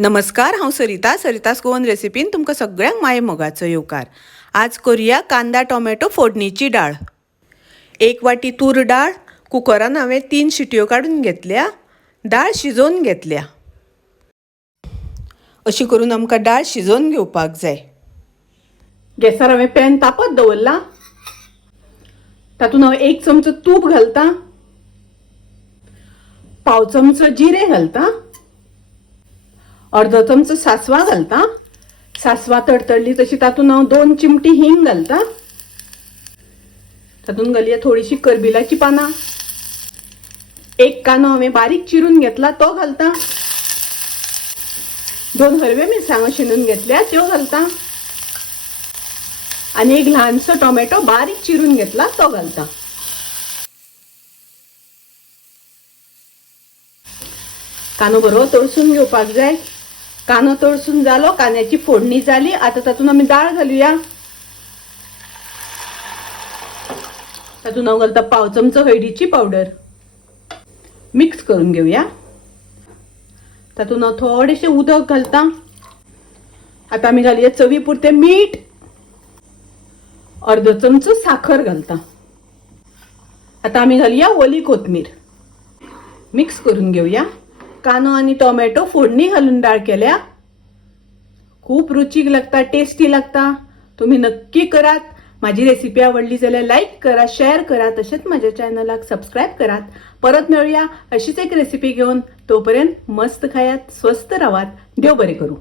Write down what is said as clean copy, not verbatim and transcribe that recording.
नमस्कार, हांव सरितास गोवन रेसिपीन तुमकां सगळ्यांक माये मोगाचो येवकार। आज करूया कांदा टोमॅटो फोडणीची डाळ। 1 वाटी तूर डाळ कुकरान हांवें 3 शिटयो काडून घेतल्या। डाळ शिजोवन घेतल्या। अशी करून आमकां डाळ शिजोवन घेवपाक जाय। गॅसार हांवें पॅन तापत दवरला। तातूंत हांव 1 चमचो तूप घालता, पाव चमचो जिरे घालता, अर्धो चमचो सासवा घालता। सासवा तडतडली तशी तातूंत हांव 2 चिमटी हिंग घालता। तातूंत घालया थोडीशी करबिलाची पानां, 1 कांदो हांवें बारीक चिरून घेतला तो घालता, 2 हरव्यो मिरसांगो शिनून घेतल्या त्यो घालता आनी 1 ल्हानसो टोमॅटो बारीक चिरून घेतला तो घालता। कांदो बरो तळसून घेवपाक जाय। कांदो तळसून जालो, कांद्याची फोडणी जाली। आता तातूंत आमी डाळ घालुया। तातूंत हांव घालता पाव चमचो हळदीची पावडर, मिक्स करून घेवया। तातूंत हांव थोडेशें उदक घालता। आता आमी घालुया चवी पुरतें मीठ, अर्धो चमचो साखर घालता। आता आमी घालुया ओली कोथमीर, मिक्स करून घेवया। कांदो आनी टोमॅटो फोडणी घालून डाळ केल्या, खूप रुचीक लागता, टेस्टी लागता। तुम्ही नक्की करात। माझी रेसिपी आवडली जाल्यार लाईक करा, शेअर करा, तसेच माझ्या चॅनलाक सबस्क्राईब करात। परत मिळूया अशीच एक रेसिपी घेऊन। तोपर्यंत मस्त खायात, स्वस्त राहात, देव बरे करू।